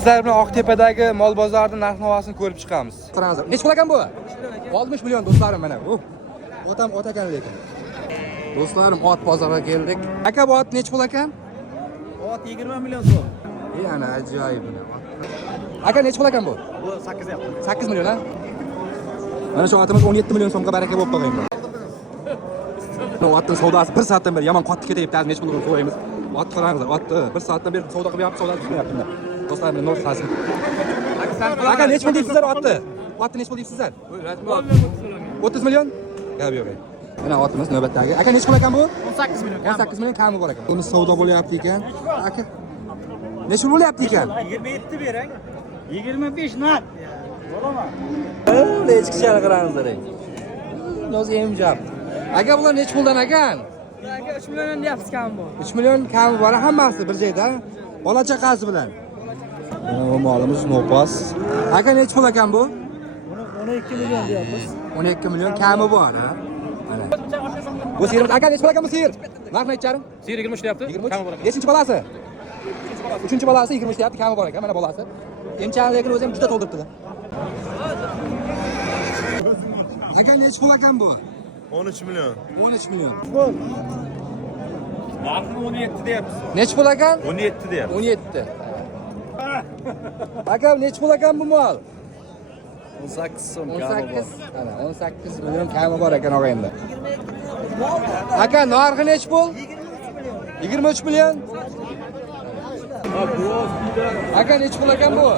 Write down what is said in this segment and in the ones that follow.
sizlar bilan Oqtepadagi mol bozorining narx-navosini ko'rib chiqamiz. Qaranglar. Nech pul ekan bu? 60 million do'stlarim mana. Otam ot ekan lekin. Do'stlarim, ot bozoriga keldik. Aka bu ot nech pul ekan? Ot 20 million so'm. Yana ajoyib buni. Aka nech pul ekan bu? Bu 8 yapti. 8 million ha? Mana shu otimiz 17 million so'mga baraka bo'lib qolgan. Bu otning savdosi 1 soatdan beri yomon qotib ketyapti. Hozir nech pul so'raymiz. Ot qaranglar, otni 1 soatdan beri savdo qilyapti, savdo qilyapti. Do'stlarim, nima qilasiz? Aka nech pul deyapsizlar otni? Otni nech pul deyapsizlar? 30 million? Gap yo'q. Mana otimiz navbatdagi. Aka nech pul ekan bu? 18 million. 18 million kami bor ekan. Buni savdo bo'lyapti ekan. Aka nech pul bo'lyapti ekan? 27 berang. 25 nat. Bo'laman. Echkichani qarangizlar. Noz emjab. Aka bular nech puldan ekan? Aka 3 million deyapsiz kam bu. 3 million kami bor hammasi bir joyda. Bola chaqasi bilan. Bu molimiz nopas. Aka nech pul ekan bu? Buni 12 million deyapmiz. 12 million kami bor ha. Mana. Bu sigir aka nech pul ekan bu sigir? Narxni aytcharim. Sigir 23 deyapti. Kami bor ekan. Nechinchi bolasi? 3-chi bolasi 20 deyapti, kami bor ekan. Mana bolasi. Emchani lekin o'zi ham juda to'ldiribdi. Aka nech pul ekan bu? 13 million. 13 million. Narxi 17 deyapsiz. Nech pul ekan? 17 deyapsiz. 17. Aka nech pul ekan bu mol? 18 so'm. 18. Ana 18 million kami bor ekan og'ayimda. Aka narxi nech pul? 23 million. Aka nech pul ekan bu?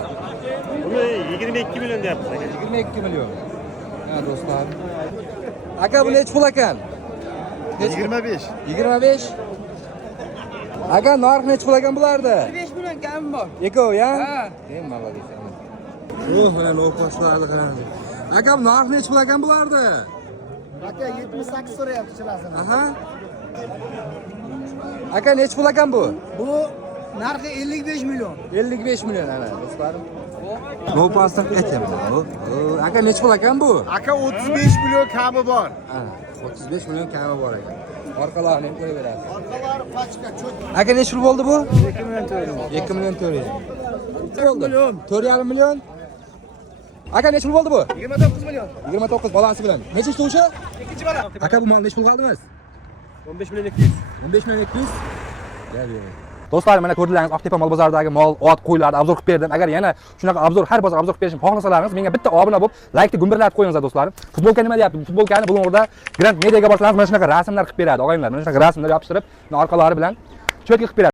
Buni 22 million deyapsiz aka. 22 million. Ha do'stlar. Aka bu nech pul ekan? 25. 25. Aka narx nech pul ekan bularda? 5 million kam bor. Ekov ya? Ha. Ey молодец. Mana nopaslarni qarang. Aka bu narx nech pul ekan bularda? Aka 78 so'rayapti chilasini. Aha. Aka nech pul ekan bu? Bu narxi 55 million. 55 million ana do'stlarim. Nopasdan aytamiz. Aka nech pul ekan bu? Aka 35 million kami bor. Ana 35 million kami bor ekan. Orqalarini ham qo'yaverasiz. Orqalari pachka cho'k. Aka nech pul bo'ldi bu? 2 million to'layman. 2 million to'laydi. 4 million. 4,5 million. Aka nech pul bo'ldi bu? 29 million. 29 balasi bilan. Necha tug'ishi? Ikkinchi bola. Aka bu molni nech pul qaldingiz? 15 million 200. 15 million 200. Do'stlarim, mana ko'rdinglaringiz, Oqtepa mol bozoridagi mol, ot, qo'ylarni obzor qilib berdim. Agar yana shunaqa obzor, har bozor obzor qilib berishni xohlasalaringiz, menga bitta obuna bo'lib, laykni gumburlatib qo'yinglar do'stlarim. Futbolka nima deyapti? Futbolkani Bulung'urda Grand Mediaga borsangiz mana shunaqa rasmlar qilib beradi, og'aylar. Mana shunaqa rasmlar yopishtirib, orqalari bilan cho'tlik qilib beradi.